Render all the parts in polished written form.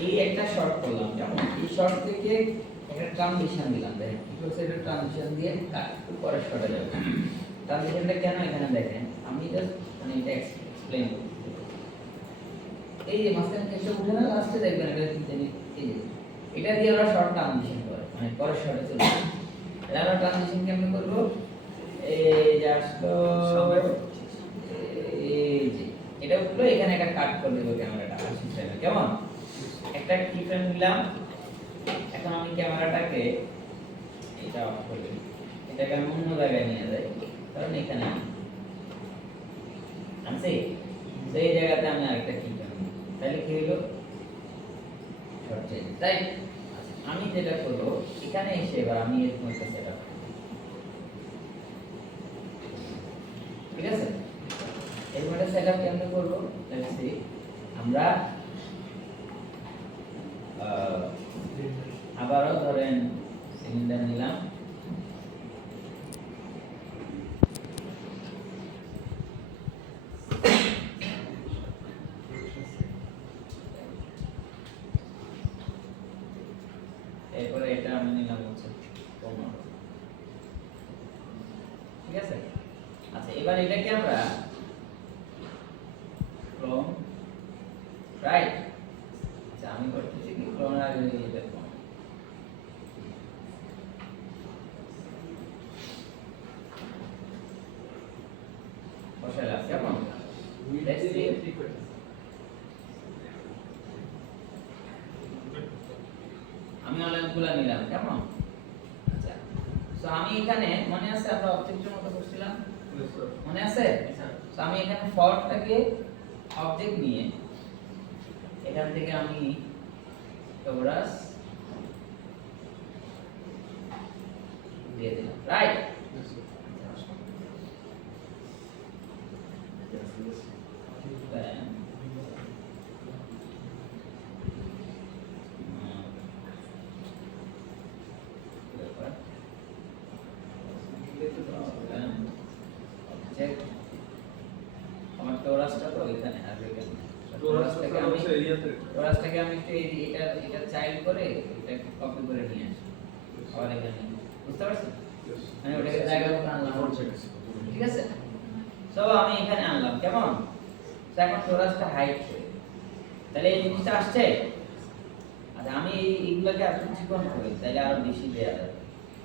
এই একটা শর্ট করলাম, যেমন এই শর্ট থেকে একটা ট্রানজিশন দিলাম, দেখেন কি করছে, এটা ট্রানজিশন দিয়ে পরের শর্টে যাবে। ট্রানজিশনটা কেন এখানে দেখেন, আমি জাস্ট মানে এটা এক্সপ্লেইন করব। এই যে মাঝখানে একটা উঠে না, লাস্টে দেখবেন এটা কি জানি, এই যে এটা দিয়ে আমরা শর্ট ট্রানজিশন করে মানে পরের শর্টে চলে যাই। এটা আমরা ট্রানজিশন কেমনে করব, এই যে আসলো, এই যে এটা উঠলো, এখানে একটা কাট করে দেব ক্যামেরাটা সিস্টেমে, কেমন একটা কি ফ্রেম নিলাম। এখন আমি ক্যামেরাটাকে এটা অফ করে দিই, এটাকে আমি অন্য জায়গায় নিয়ে যাই, কারণ এখানে আছে সেই জায়গাতে আমি আরেকটা কি করব, তাহলে কি হলো শর্ট চেঞ্জ, তাই আমি যেটা করব এখানে এসে এবার আমি এরকম একটা সেটআপ, ঠিক আছে। এরকম একটা সেটআপ কেমনে করব, লেটস সি। আমরা আবারও ধরেন সিলিন্ডার নিলাম, এরপরে এটা আমি নিলাম হচ্ছে 15, ঠিক আছে। আচ্ছা এবার এটাকে আমরা ক্লোন, রাইট। আচ্ছা আমি করতেছি কি ক্লোন আর এটা ক্লোন, বসাইলাম, কেমন লেটস সি। আমি অনেকগুলা নিলাম, কেমন। আচ্ছা সো আমি এখানে মনে আছে আমরা অবজেক্টের মতো করছিলাম, মনে আছে। সো আমি এখানে ফরটাকে অবজেক্ট নিয়ে এখান থেকে আমি টোরাস দিয়ে দিলাম, রাইট। আমার টোরাসটা তো এখানে আসবে, কেন টোরাসটাকে আমি একটু এটা চাইল্ড করে এটাকে কপি করে নিয়ে আসি, আবার এখানে বুঝতে পারছেন, মানে ওটাকে জায়গা মতো আনলাম, ঠিক আছে। সো আমি এখানে আনলাম, কেমন। তো এখন টোরাসটা হাইড করে, তাহলে এই জিনিসটা আসছে। আচ্ছা আমি এইগুলোকে এত চিকন করি, তাহলে আরো বেশি দেয়া যাবে,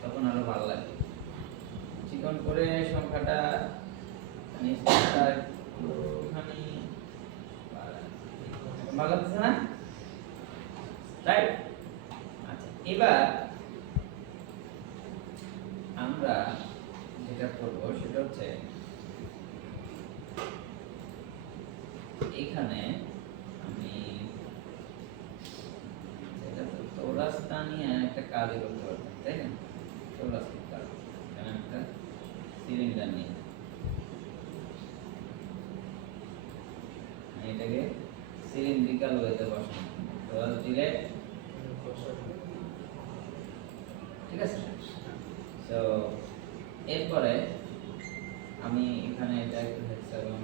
তখন আরো ভালো লাগবে। চিকন করে সংখ্যাটা ভালো লাগছে না, রাইট। আচ্ছা এবার আমরা যেটা করব সেটা হচ্ছে এখানে আমি এটা তো টোরাসটা নিয়ে একটা কাজ করতে পারতাম, তাই না। টোরাস কাজ এখানে একটা সিলিন্ডার নিয়ে এটাকে সিলিন্ড্রিক্যাল ওয়েতে বসানো, টোরাস দিলে, ঠিক আছে। সো এরপরে আমি এখানে এটা একটু হেক্সাগন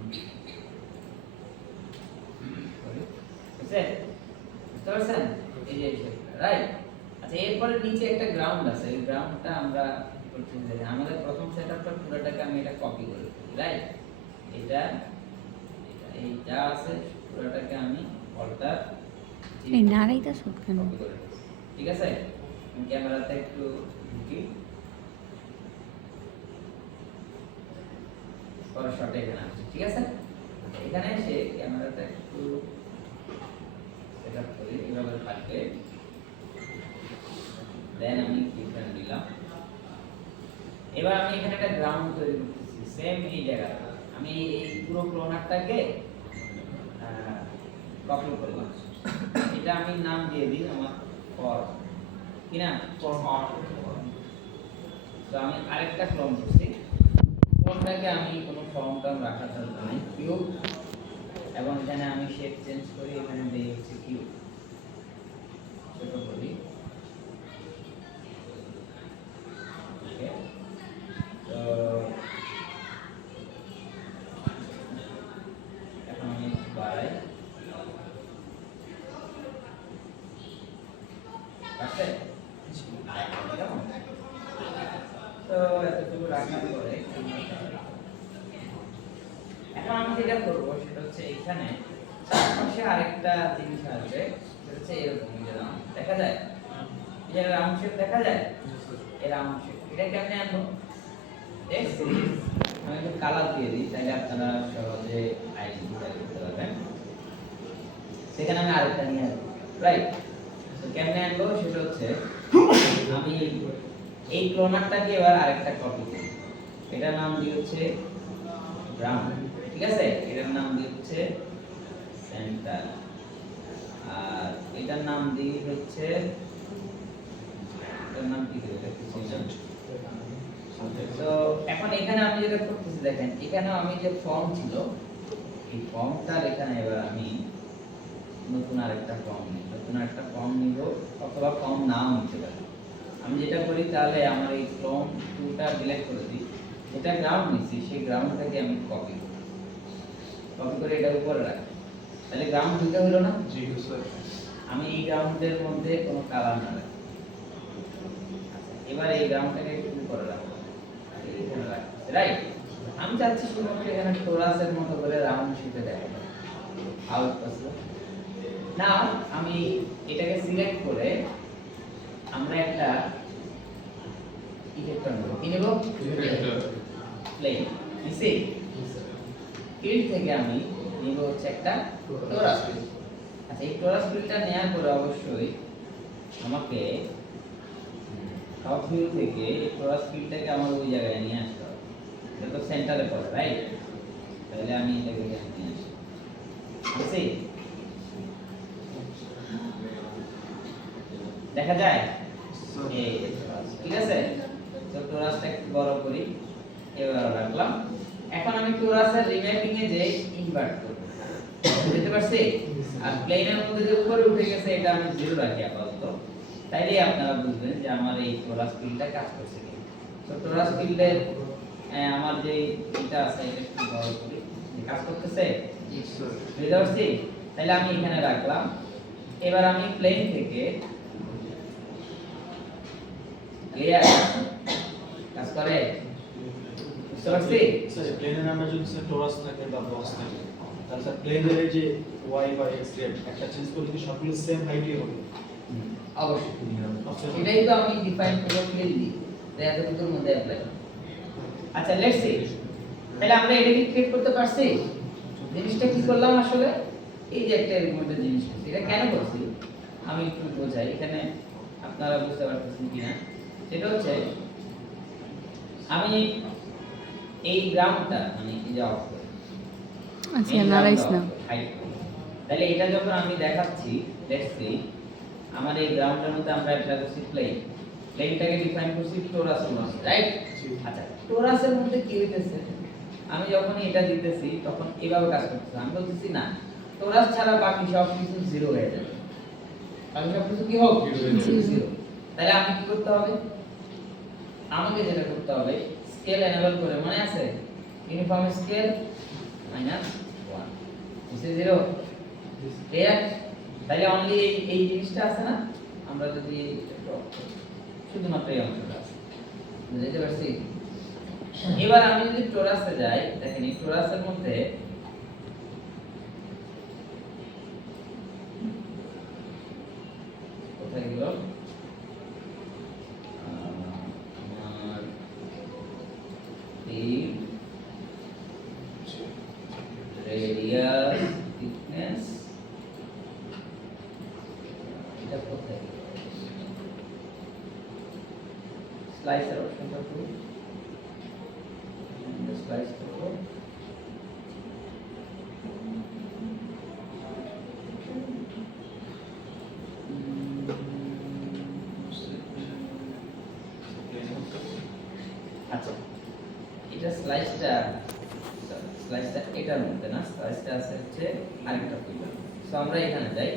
করি, বুঝছেন, বুঝতে পারছেন, এই যে রাইট। আচ্ছা এরপরে নিচে একটা গ্রাউন্ড আছে, এই গ্রাউন্ডটা আমরা করতে চাই, আমাদের প্রথম সেটআপটা পুরোটাকে আমি এটা কপি করে দিই, রাইট। এটা এই যা আছে পুরোটাকে আমি অল্টার এই নাড়াইটা সব কেন, কপি করে দিই, ঠিক আছে। আমি ক্যামেরাতে একটু ঢুকি, পরের শটে এখানে আসছে, ঠিক আছে। এখানে এসে ক্যামেরাটা একটু সেটআপ করি, এভাবে থাকবে, দেন আমি ডিফারেন্ট দিলাম। এবার আমি এখানে একটা গ্রাউন্ড তৈরি করতেছি, সেম এই জায়গায় আমি এই পুরো ক্লোনারটাকে কপি করলাম, এটা আমি নাম দিয়ে দিই আমার ফর, কি না, ফর। তো আমি আরেকটা ক্লোন করছি, ক্লোনটাকে আমি কোনো ফর্ম টার্ম রাখার দরকার নেই, কিউব, এবং এখানে আমি শেপ চেঞ্জ করি, এখানে দেই হচ্ছে কিউব, ছোট করি, ওকে। তো এখন আমি বাড়াই, পাশে আরেকটা জিনিস আসবে, সেটা হচ্ছে এরকম যে রাউন্ড দেখা যায়, এই রাউন্ড শেপ দেখা যায়, এই রাউন্ড শেপ এটা কেমনে আনবো? দেখছি আমি একটু কালার দিয়ে দিই, তাহলে আপনারা সহজে আইডেন্টিফাই করতে পারবেন। সেখানে আমি আরেকটা নিয়ে আসবো, রাইট? তো কেমনে আনবো সেটা হচ্ছে আমি এই ক্লোনারটাকে এবার আরেকটা কপি করি, এটার নাম দিয়ে হচ্ছে ব্রাউন, ঠিক আছে? এটার নাম দিয়ে হচ্ছে সেন্টার, আর এটার নাম দিয়ে হচ্ছে, এটার নাম কি দেব? এটা প্রিসিশন। তো এখন এখানে আমি যেটা করতেছি দেখেন, এখানেও আমি যে ফর্ম ছিল, এই ফর্মটার এখানে এবার আমি নতুন আরেকটা ফর্ম নিব, নতুন আরেকটা ফর্ম নিব, অথবা ফর্ম নাও নিতে পারি। আমি যেটা করি তাহলে আমার এই ফর্ম টুটা ডিলিট করে দিই, যেটা গ্রাউন্ড নিছি সেই গ্রাউন্ডটাকে আমি কপি করি, কপি করে এটা উপরে রাখি, তাহলে গ্রাউন্ড দুটো হলো না? জি স্যার। আমি এই গ্রাউন্ডের মধ্যে কোনো কালার না রাখি। আচ্ছা, এবার এই গ্রাউন্ডটাকে একটু উপরে রাখবো, এইখানে রাখছি, রাইট? আমি চাচ্ছি শুধুমাত্র এখানে টোরাসের মতো করে রাউন্ড শেপে দেখাবো, আউট পসিবল। নাও আমি এটাকে সিলেক্ট করে আমরা একটা ইফেক্টর নেব, কি নেব? প্লেন নিচে ফিল্ড থেকে আমি নিব হচ্ছে একটা টোরাস। আচ্ছা, এই টোরাস ফিল্ডটা নেওয়ার পরে অবশ্যই আমাকে টপ ভিউ থেকে এই টোরাস ফিল্ডটাকে আমার ওই জায়গায় নিয়ে আসতে হবে, এটা তো সেন্টারে পড়ে, রাইট? তাহলে আমি এটাকে এখানে নিয়ে আসি, আসি? দেখা যায় এই ঠিক আছে। তো টোরাসটা একটু বড় করি, এবার রাখলাম। এখন আমি টোরাসের রিম্যাপিং এ যে ইনভার্ট করব, বুঝতে পারছি? আর প্লেনের মধ্যে যে উপরে উঠে গেছে এটা আমি জিরো রাখি আপাতত, তাইলে আপনারা বুঝবেন যে আমার এই টোরাস ফিল্ডটা কাজ করছে কিনা। তো টোরাস ফিল্ডের আমার যে এটা আছে এটা একটু বড় করি, কাজ করতেছে, বুঝতে পারছি? তাহলে আমি এখানে রাখলাম। এবার আমি প্লেন থেকে ক্লিয়ার কাজ করে, বুঝতে পারছি? স্যার প্লেনের নামে যদি স্যার টোরাস থাকে বা বক্স থাকে, তাহলে স্যার প্লেনের যে ওয়াই বা এক্স রেট একটা চেঞ্জ করলে কি সবগুলো সেম হাইটই হবে? অবশ্যই, এটাই তো আমি ডিফাইন করব ক্লিয়ারলি, তাই এতটুকুর মধ্যে অ্যাপ্লাই। আচ্ছা, লেটস সি, তাহলে আমরা এটাকে ক্রিয়েট করতে পারছি। জিনিসটা কি করলাম আসলে, এই যে একটা এর মধ্যে জিনিস আছে, এটা কেন করছি আমি একটু বোঝাই, এখানে আপনারা বুঝতে পারতেছেন কিনা। সেটা হচ্ছে আমি এই গ্রাউন্ডটা মানে এই যে অফ করি, আচ্ছা নারাইস না, তাহলে এটা যখন আমি দেখাচ্ছি, লেটস সি আমার এই গ্রাউন্ডের মধ্যে আমরা একটা করছি প্লেন, প্লেনটাকে ডিফাইন করছি টোরাস মধ্যে, রাইট? আচ্ছা, টোরাসের মধ্যে কি হইতেছে, আমি যখন এটা দিতেছি তখন এইভাবে কাজ করতেছে, আমি বলতেছি না টোরাস ছাড়া বাকি সব কিছু জিরো হয়ে যাবে, বাকি সব কিছু কি হোক জিরো। তাহলে আমি কি করতে হবে, আমাকে যেটা করতে হবে স্কেল এনেবল করে, মনে আছে uniform scale -1 this is 0, clear? তাহলে অনলি এই জিনিসটা আছে না, আমরা যদি শুধুমাত্র এই অংশটা আছে, বুঝতে পারছি? এবার আমি যদি টোরাসে যাই, দেখেন এই টোরাসের মধ্যে কোথায় গেল আমার এই রেডিয়াস থিকনেস, এটা কোথায় স্লাইসার অপশনটা খুব স্লাইস করব, আচ্ছা এটা স্লাইসটা এটার মধ্যে না, স্লাইসটা আছে হচ্ছে আরেকটা ফিল্ড। সো আমরা এখানে যাই,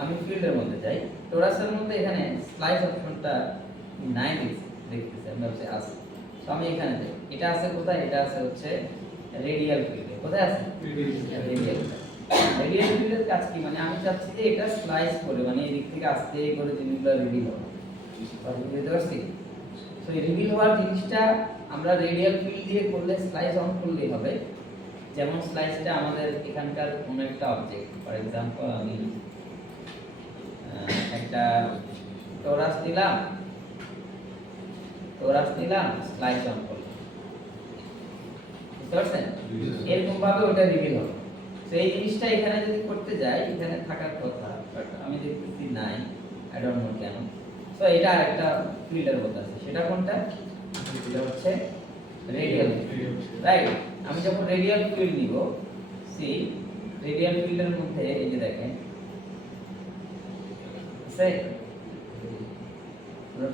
আমি ফিল্ডের মধ্যে যাই, টোরাসের মধ্যে এখানে স্লাইস অপশনটা নাই দেখতেছি আমরা হচ্ছে আছে। তো আমি এখানে যাই, এটা আছে কোথায়, এটা আছে হচ্ছে রেডিয়াল ফিল্ডে, কোথায় আছে রেডিয়াল। রেডিয়াল ফিল্ডের কাজ কি, মানে আমি চাচ্ছি যে এটা স্লাইস করে, মানে এই দিক থেকে আস্তে করে জিনিসগুলো রিভিল হবে, বুঝতে পারছি? তো এই রিভিল হওয়ার জিনিসটা আমরা রেডিয়াল ফিল্ড দিয়ে করলে, স্লাইস অন করলেই হবে। যেমন স্লাইসটা আমাদের এখানকার কোনো একটা অবজেক্ট, ফর এক্সাম্পল আমি একটা টোরাস দিলাম স্লাইস অন করলাম, বুঝতে পারছেন? এরকম ভাবে ওটা রিভিল হবে। তো এই জিনিসটা এখানে যদি করতে যাই, এখানে থাকার কথা, বাট আমি দেখতেছি নাই, আই ডোন্ট নো কেন। সো এটা আরেকটা ফিল্ডের কথা আছে, সেটা কোনটা? এটা হচ্ছে রেডিয়াল ফিল্ড, রাইট? আমি যখন রেডিয়াল ফিল্ড নিব, সি রেডিয়াল ফিল্ডের মধ্যে এই যে দেখেন,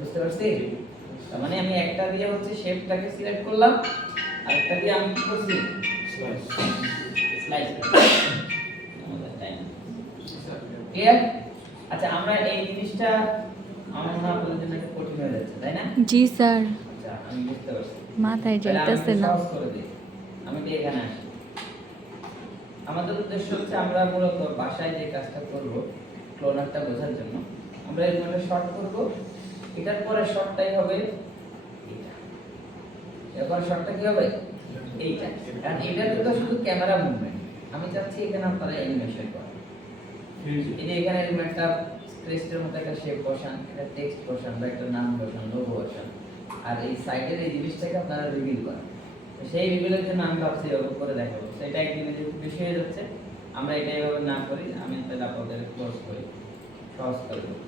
বুঝতে পারছি? তার মানে আমি একটা দিয়ে হচ্ছে শেপটাকে সিলেক্ট করলাম, আর একটা দিয়ে আমি কি করছি? Slice clear? আচ্ছা, আমরা এই জিনিসটা আমার মনে হয় আপনাদের জন্য একটু কঠিন হয়ে যাচ্ছে, তাই না? জি স্যার, আচ্ছা, আমি বুঝতে পারছি। মাথায় তাহলে আমি যাইতেছে একটু না। সহজ করে দিই। আমি তো এখানে আসি। আমাদের উদ্দেশ্য হচ্ছে আমরা মূলত বাসায় যে কাজটা করব, ক্লোনারটা বোঝার জন্য আমরা এর মধ্যে শর্ট করব। এটার পরে শর্টটাই হবে এটা। এরপর শর্টটা কি হবে? এইটা। কারণ এটাতে তো শুধু ক্যামেরা মুভমেন্ট, আমি চাচ্ছি এখানে আপনারা অ্যানিমেশন করেন। এই যে এখানে একটা ক্রেস্টের মতো একটা শেপ বসান, একটা টেক্সট বসান, বা একটা নাম বসান, লোগো বসান, আর এই সাইডের এই জিনিসটাকে আপনারা রিভিল করেন। তো সেই রিভিলের জন্য আমি ভাবছি এরকম করে দেখাবো। সেটা একদিনে যেহেতু বেশি হয়ে যাচ্ছে, আমরা এটা এভাবে না করি, আমি তাহলে আপনাদের ক্লোজ করি, সহজ করে দেবো।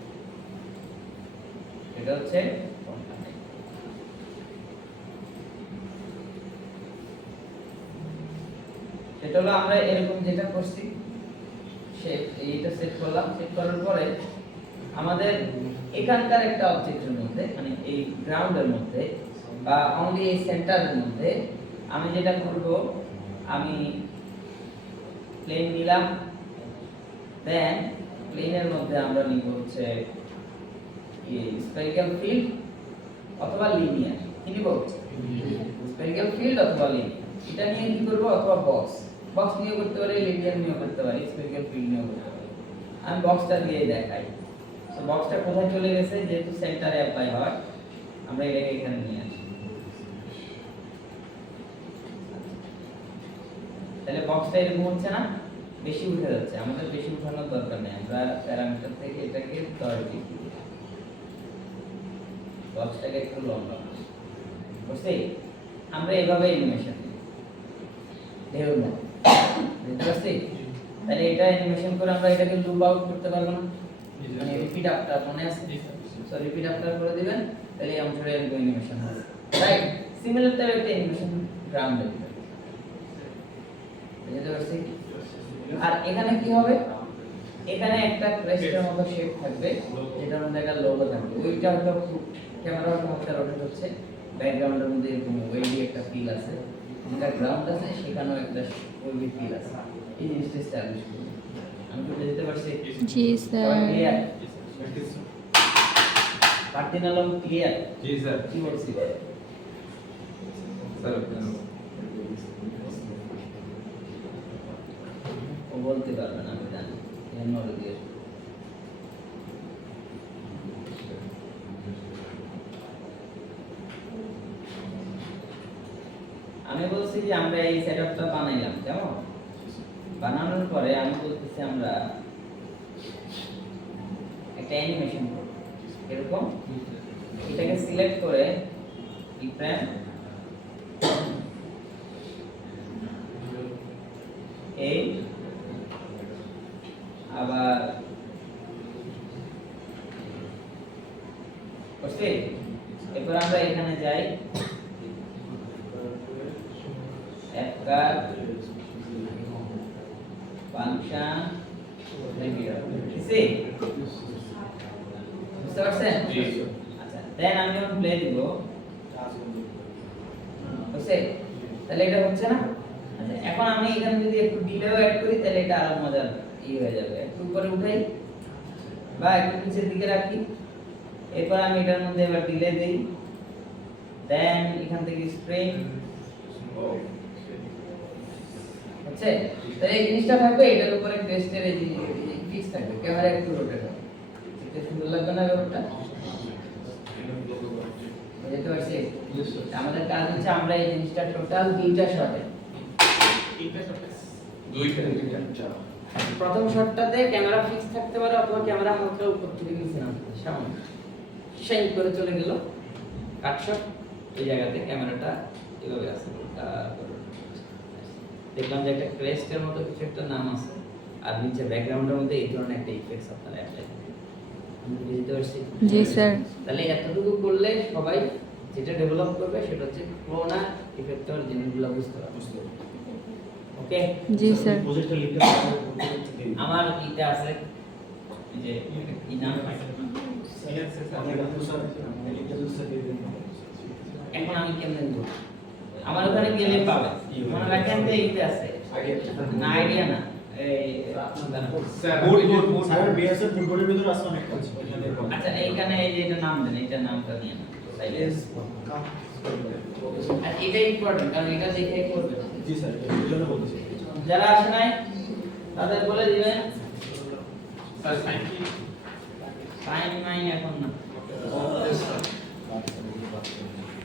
এটা হচ্ছে সেটা হলো আমরা এরকম যেটা করছি, এইটা সেট করলাম। সেট করার পরে আমাদের এখানকার একটা অবজেক্টের মধ্যে, মানে এই গ্রাউন্ডের মধ্যে বা অনলি এই সেন্টারের মধ্যে আমি যেটা করব, আমি প্লেন নিলাম, দেন প্লেনের মধ্যে আমরা নিব হচ্ছে স্ফেরিক্যাল ফিল্ড অথবা লিনিয়ার। কি নিব? স্ফেরিক্যাল ফিল্ড অথবা লিনিয়ার। এটা নিয়ে কি করব? অথবা বক্স নিয়ে করতে পারি, লিনিয়ার নিয়ে করতে পারি, স্ফেরিক্যাল ফিল্ড নিয়ে করতে পারি। আমি বক্সটা দিয়ে দেখাই। তো বক্সটা কোথায় চলে গেছে? যেহেতু সেন্টারে অ্যাপ্লাই হয়, আমরা এটাকে এখানে নিয়ে আসি। তাহলে বক্সটা এরকম হচ্ছে না? বেশি উঠে যাচ্ছে। আমাদের বেশি উঠানোর দরকার নেই, আমরা প্যারামিটার থেকে এটাকে 10 ডিগ্রি দিই। বক্সটাকে একটু লম্বা বুঝছি? আমরা এইভাবে অ্যানিমেশন দিই, ঢেউ না, বুঝতে পারছি? তাহলে এটা অ্যানিমেশন করে আমরা এটাকে লুপ আউট করতে পারবো না, মানে রিপিট আফটার, মনে আছে? সো রিপিট আফটার করে দিবেন, তাহলে এই অংশটা এরকম অ্যানিমেশন হবে, রাইট? সিমিলার টাইপ একটা অ্যানিমেশন গ্রাউন্ডে দিবেন, বুঝতে পারছি? আর এখানে কি হবে? এখানে একটা ক্রেস্টের মতো শেপ থাকবে, যেটার মধ্যে একটা লোগো থাকবে। ওইটা হয়তো ক্যামেরা হচ্ছে রোটেট হচ্ছে, ব্যাকগ্রাউন্ডের মধ্যে এরকম ওয়েভি একটা ফিল আছে, যেটা গ্রাউন্ড আছে সেখানেও একটা ওয়েভি ফিল আছে। এই জিনিসটা এস্টাবলিশ করব। আমি তো বুঝতে পারছি? জি স্যার। ক্লিয়ার? পারদিন আলম ক্লিয়ার? জি স্যার। কি বলছি? স্যার ও বলতে পারবে না, আমি জানি, এমন দিয়ে আমি বলছি যে আমরা এই সেটআপটা বানাইলাম, কেমন? বানানোর পরে আমি বলতেছি আমরা একটা অ্যানিমেশন করব। এরকম এটাকে সিলেক্ট করে ইফ্রেম এই আবার বুঝছি? এরপর আমরা এখানে যাই, এফকার ফাংশন রিপিটার, বুঝছি? বুঝতে পারছেন? আচ্ছা, দেন আমি যখন প্লে দিব, বুঝছে? তাহলে এটা হচ্ছে না? আচ্ছা, এখন আমি এখানে যদি একটু ডিলেও অ্যাড করি, তাহলে এটা আরো মজার হয়ে যাবে। একটু উপরে উঠাই বা একটু নিচের দিকে রাখি, এরপর আমি এটার মধ্যে এবার ডিলে দেই, দেন এখান থেকে স্প্রিং হচ্ছে। তাহলে এই জিনিসটা থাকবে, এটার উপরে টেস্টের এই ফিক্স থাকবে, ক্যামেরা একটু রোটেট হবে। এটা সুন্দর লাগবে না ব্যাপারটা? বুঝতে পারছি? আমাদের কাজ হচ্ছে আমরা এই জিনিসটা টোটাল দুইটা শটে আচ্ছা প্রথম শটটাতে ক্যামেরা ফিক্স থাকতে পারে অথবা ক্যামেরা হালকা উপর থেকে নিচে নামতে পারে সামনে শাইন করে চলে গেল কাট শট এই জায়গাতে ক্যামেরাটা এভাবে আছে দেখলাম যে একটা ক্রেস্টের মতো কিছু একটা নাম আছে আর নিচে ব্যাকগ্রাউন্ডের মধ্যে এই ধরনের একটা ইফেক্টস আপনারা অ্যাপ্লাই করবেন আমি বুঝতে পারছি জি স্যার তাহলে এতটুকু করলে সবাই যেটা ডেভেলপ করবে সেটা হচ্ছে ক্লোনা ইফেক্টর জিনিসগুলো বুঝতে পারবে ওকে জি স্যার প্রজেক্টটা লিখতে আমার ইতে আছে এই যে কি নাম এখন আমি কেমনে দেব আমার ওখানে গেলে পাবে মনে রাখেন যে ইতে আছে না আইডিয়া না এই স্যার বিএসএফ ফুটবলের ভিতরে আছে অনেক কাজ আচ্ছা এইখানে এই যে এটা নাম দেন এটা নামটা নিয়ে না আর এটা ইম্পর্টেন্ট কারণ এটা দেখে করবে জি স্যার এই জন্য বলছি যারা আসে নাই তাদের বলে দিবেন স্যার সাইন কি সাইন মাইন এখন না